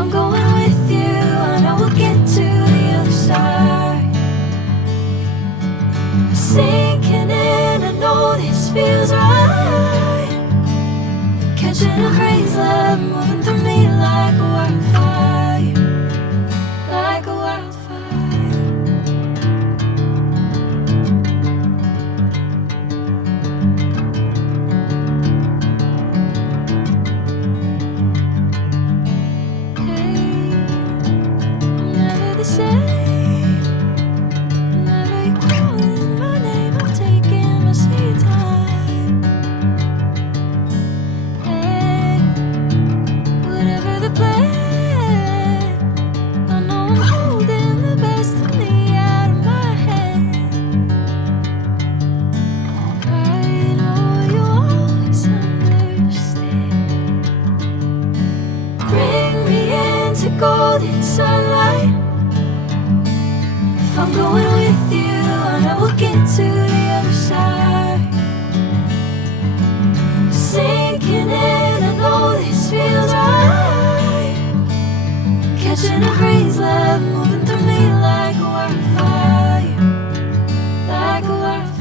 I'm going with you, I know we'll get to the other side. Sinking in, I know this feels right. Catching a breeze, love moving through me like a wildfire, like a wildfire. Golden sunlight. If I'm going with you, I know we'll get to the other side. Sinking in, I know this feels right. Catching a breeze, love moving through me like a wildfire, like a wildfire.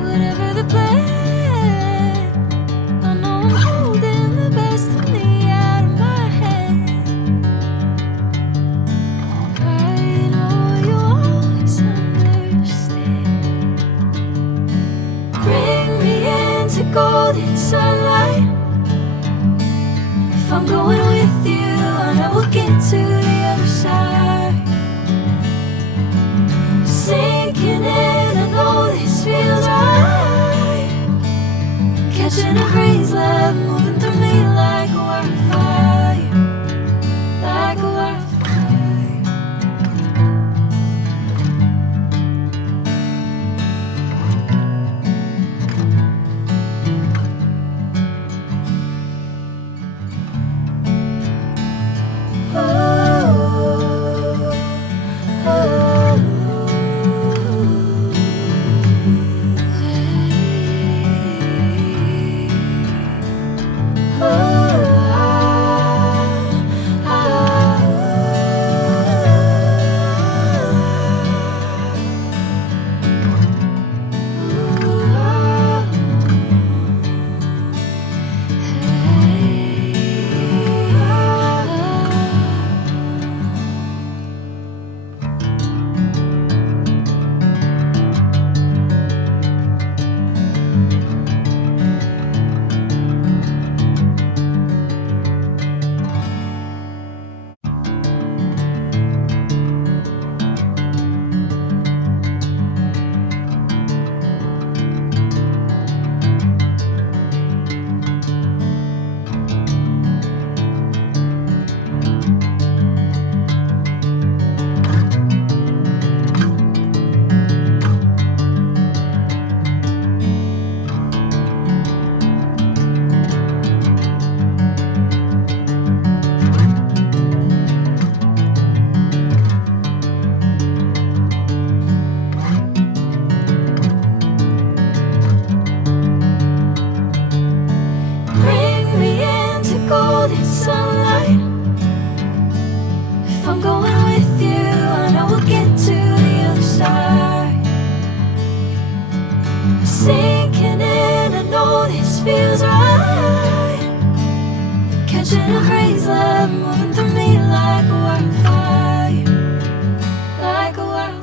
Whatever the plan. going with you, I know we'll get to the other side. Sinking in, I know this feels right. Catching a breeze, love moving through me like a wildfire, like a wildfire.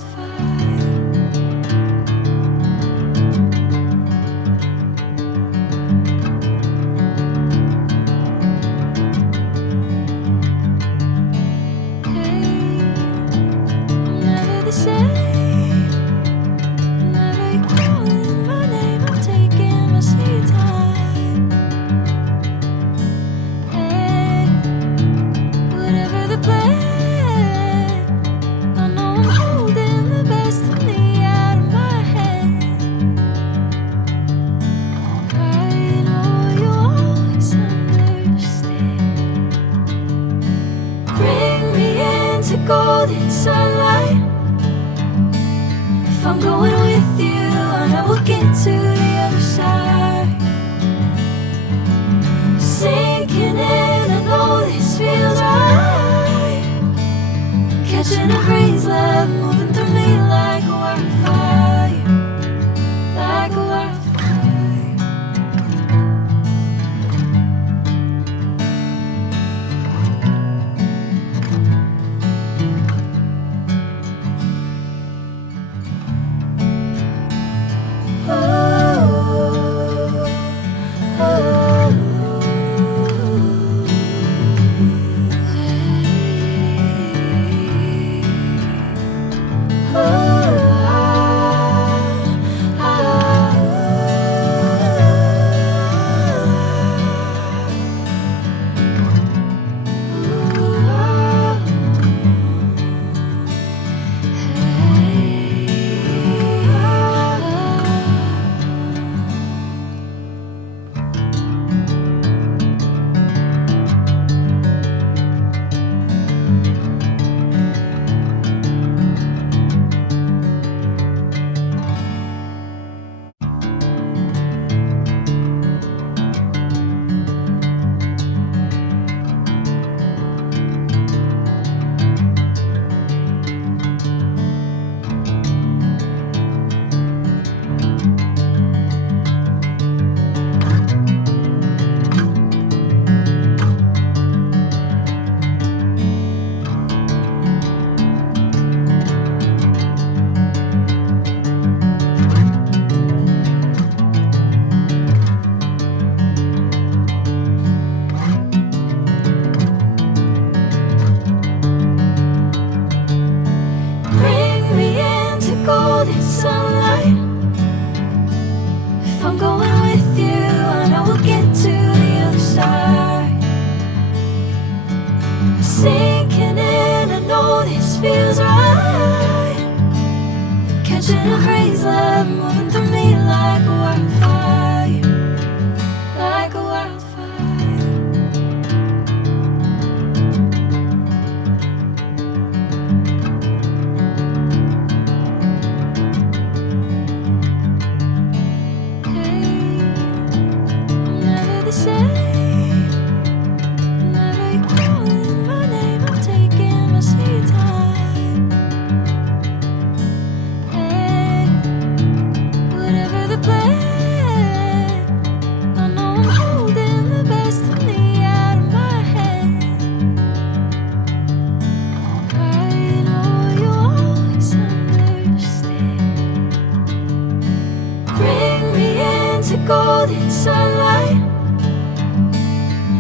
Golden sunlight. If I'm going with you, I know we'll get to the other side. Sinking in, I know this feels right. Catching a breeze, love moving through me like a wildfire, like a wildfire. Sinking in, I know this feels right. Catching a breeze, love moving through me like a wildfire, like a wildfire. Hey, I'm never the same. Golden sunlight.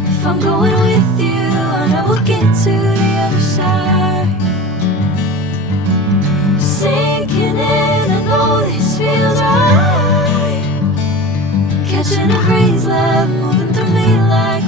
If I'm going with you, I know we'll get to the other side. Sinking in, I know this feels right. Catching a breeze, love moving through me like